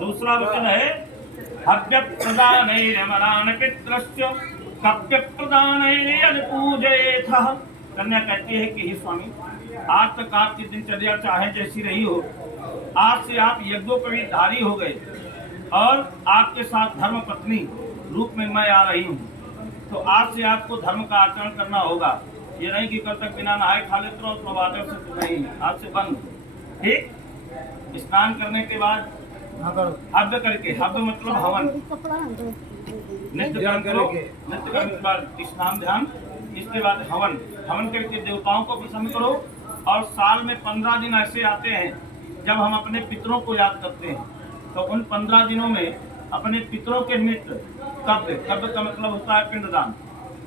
दूसरा वचन है हव्य प्रदान पितृस्य कव्य प्रदान पूजयेथ। कन्या कहती है कि हे स्वामी, आज तक आपकी दिनचर्या चाहे जैसी रही हो, आज से आप यज्ञोपवीतधारी हो गए और आपके साथ धर्म पत्नी रूप में मैं आ रही हूँ, तो आज से आपको धर्म का आचरण करना होगा। ये नहीं कि कल तक बिना नहाए खा लेते रहो, प्रभात से तो नहीं, आज से बंद। ठीक, स्नान करने के बाद हव्य करके, हव्य मतलब हवन, नित्य कर्म करो, नित्य कर्म के बाद स्नान ध्यान, इसके बाद हवन, हवन करके देवताओं को प्रसन्न करो। और साल में 15 दिन ऐसे आते हैं जब हम अपने पितरों को याद करते हैं, तो उन 15 दिनों में अपने पितरों के निमित्त कव्य, कव्य का मतलब होता है पिंडदान।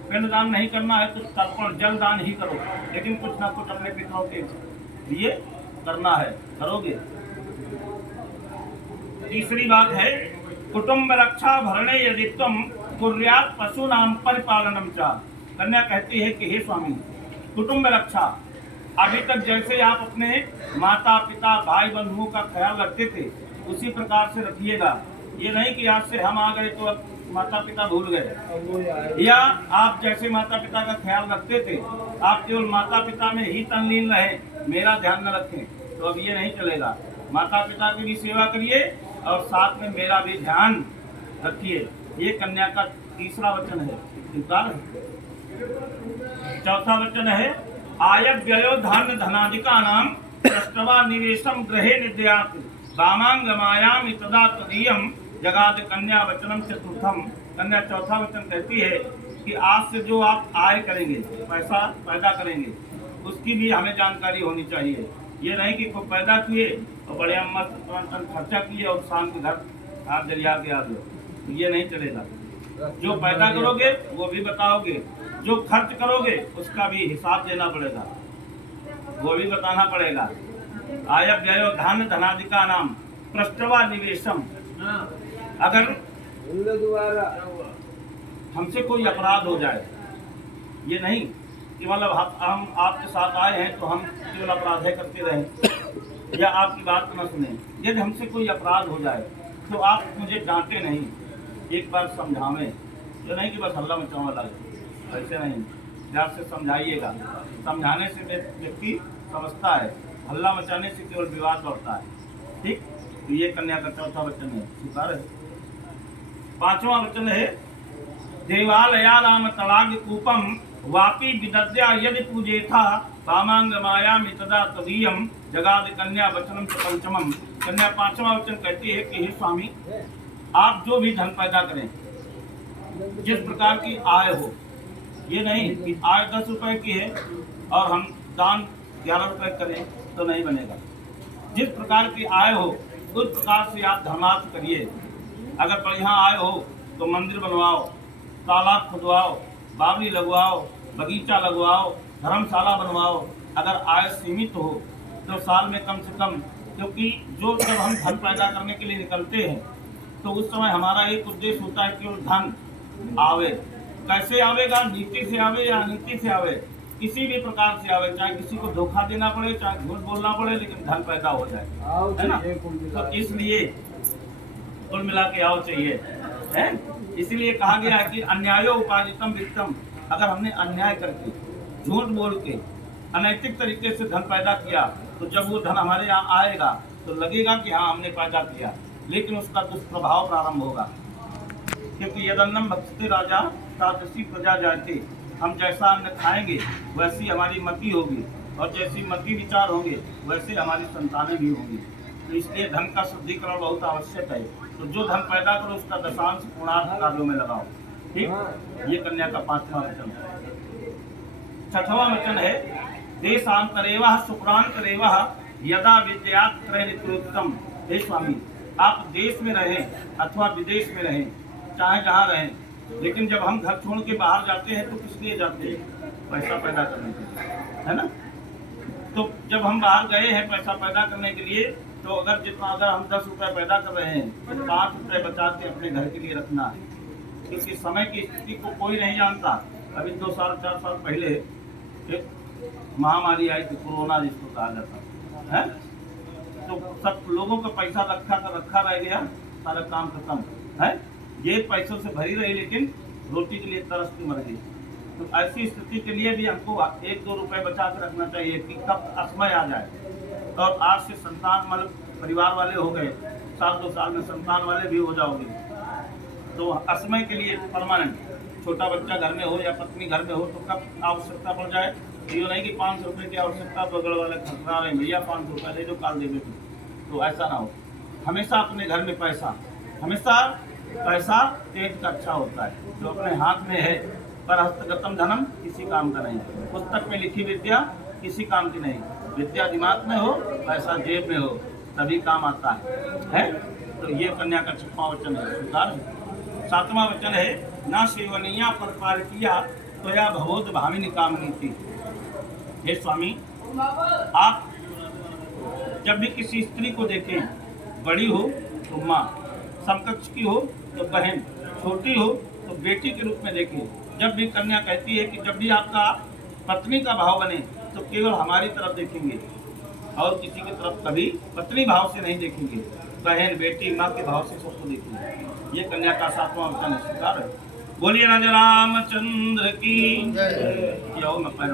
पिंडदान नहीं करना है तो तर्पण जल दान ही करो, लेकिन कुछ ना कुछ अपने पितरों के लिए करना है, करोगे। तीसरी बात है कुटुंब रक्षा भरणे यदि तुम कुर्यात् पशूनाम परिपालनम च। कन्या कहती है कि हे स्वामी, कुटुंब रक्षा, अभी तक जैसे आप अपने माता पिता भाई बंधुओं का ख्याल रखते थे उसी प्रकार से रखिएगा। ये नहीं कि आज से हम आ गए तो अब माता पिता भूल गए, या आप जैसे माता पिता का ख्याल रखते थे आप केवल माता पिता में ही तल्लीन रहे, मेरा ध्यान न रखें, तो अब ये नहीं चलेगा। माता पिता की भी सेवा करिए और साथ में मेरा भी ध्यान रखिए। ये कन्या का तीसरा वचन है, स्वीकार है। चौथा वचन है आय व्ययो धन धनादिका नाम प्रष्टवा निवेशम गृहे निद्यात् वामांगमायाम तदा तदीयम जगाद कन्या वचनम चतुर्थम। कन्या चौथा वचन कहती है कि आज से जो आप आय करेंगे, पैसा पैदा करेंगे, उसकी भी हमें जानकारी होनी चाहिए। ये नहीं कि खूब पैदा किए और बड़े मस्त खर्चा किए और शाम के घर आप जलिया के आ गए, ये नहीं चलेगा। जो पैदा करोगे वो भी बताओगे, जो खर्च करोगे उसका भी हिसाब देना पड़ेगा, वो भी बताना पड़ेगा। आय व्ययो धन धनादिका नाम प्रष्टवा निवेशम। अगर हमसे कोई अपराध हो जाए, ये नहीं कि मतलब हम आपके साथ आए हैं तो हम केवल अपराध करते रहें या आपकी बात न सुने। यदि हमसे कोई अपराध हो जाए तो आप मुझे डांटे नहीं, एक बार समझावें, तो नहीं कि बस हल्ला मचाने वाला है, ऐसे नहीं, प्यार से समझाइएगा। समझाने से व्यक्ति समझता है, हल्ला मचाने से केवल विवाद बढ़ता है। ठीक, तो ये कन्या का चौथा वचन है, स्वीकार है। पांचवा वचन है देवालयानाम तड़ाग कूपम वापी विदद्या यदि पूजेथा वामांगमायामि तदा तदीयम जगाद कन्या वचनम च पंचमम। कन्या पांचवा वचन कहती है कि हे स्वामी, आप जो भी धन पैदा करें, जिस प्रकार की आय हो, ये नहीं कि आय 10 रुपए की है और हम दान 11 रुपए करें तो नहीं बनेगा। जिस प्रकार की आय हो उस प्रकार से आप धर्मार्थ करिए। अगर बढ़िया आय हो तो मंदिर बनवाओ, तालाब खुदवाओ, बावली लगवाओ, बगीचा लगवाओ, धर्मशाला बनवाओ। अगर आय सीमित हो तो साल में कम से कम, क्योंकि जब हम धन पैदा करने के लिए निकलते हैं तो उस समय हमारा एक उद्देश्य होता है केवल धन आवे। कैसे आवेगा, नीति से आवे या अनीति से आवे, किसी भी प्रकार से आवे, चाहे किसी को धोखा देना पड़े, चाहे झूठ बोलना पड़े, लेकिन धन पैदा हो जाए, है ना। तो इसलिए कुल मिला के आओ चाहिए, है। इसीलिए कहा गया है कि अन्यायो उपार्जितम वित्तम। अगर हमने अन्याय करके, झूठ बोल के, अनैतिक तरीके से धन पैदा किया तो जब वो धन हमारे यहाँ आएगा तो लगेगा कि हाँ हमने पैदा किया, लेकिन उसका दुष्प्रभाव प्रारंभ होगा। क्योंकि यदन्नम भक्षते राजा तादृशी प्रजा जायते। हम जैसा अन्न खाएंगे वैसी हमारी मति होगी, और जैसी मति विचार होंगे वैसे हमारी संतानें भी होंगी। तो इसलिए धन का शुद्धिकरण बहुत आवश्यक है। तो जो धन पैदा करो उसका दशांश पूर्णार्थ कार्यों में लगाओ। ठीक, ये कन्या का पांचवा वचन है। छठवां वचन है देशांतरेवः शुक्रांतरेवः यदा विद्यात् त्रयनित्योत्तम। हे स्वामी, आप देश में रहें अथवा विदेश में रहें, चाहे जहाँ रहें, लेकिन जब हम घर छोड़ के बाहर जाते हैं तो किस लिए जाते हैं? पैसा पैदा करने के लिए, है ना। तो जब हम बाहर गए हैं पैसा पैदा करने के लिए, तो अगर हम 10 रुपए पैदा कर रहे हैं तो 5 रुपए बचा के अपने घर के लिए रखना है, क्योंकि समय की स्थिति को कोई नहीं जानता। अभी 2 साल 4 साल पहले एक महामारी आई थी, कोरोना जिसको कहा जाता है, तो सब लोगों का पैसा रखा रह गया सारा काम खत्म है। ये पैसों से भरी रही लेकिन रोटी के लिए तरसती मर गई। तो ऐसी स्थिति के लिए भी हमको 1-2 रुपए बचा के रखना चाहिए कि कब असमय आ जाए। और आज से संतान मतलब परिवार वाले हो गए, 1-2 साल में संतान वाले भी हो जाओगे, तो असमय के लिए परमानेंट छोटा बच्चा घर में हो या पत्नी घर में हो तो कब आवश्यकता पड़ जाए, ये नहीं कि 500 रुपये की आवश्यकता बगल वाले खतरा रहे भैया 500 रुपये दे दो काल दे दो, तो ऐसा ना हो। हमेशा अपने घर में पैसा, हमेशा पैसा पेट का अच्छा होता है, जो अपने हाथ में है। पर हस्तगतम धनम किसी काम का नहीं, पुस्तक में लिखी विद्या किसी काम की नहीं। विद्या दिमाग में हो, पैसा जेब में हो, तभी काम आता है? तो ये कन्या का 6वां वचन है, स्वीकार है। 7वां वचन है, ना सेवनिया पर पार किया तो या भवोद भामिनी कामनी थी। हे स्वामी, आप जब भी किसी स्त्री को देखें, बड़ी हो तो माँ, समकक्ष की हो तो बहन, छोटी हो तो बेटी के रूप में देखें। जब भी कन्या कहती है कि जब भी आपका पत्नी का भाव बने तो केवल हमारी तरफ देखेंगे और किसी की तरफ कभी पत्नी भाव से नहीं देखेंगे, बहन बेटी माँ के भाव से सबको देखेंगे। ये कन्या का 7वां वचन है, स्वीकार है। बोलिए राजा रामचंद्र की जय। मैं पैर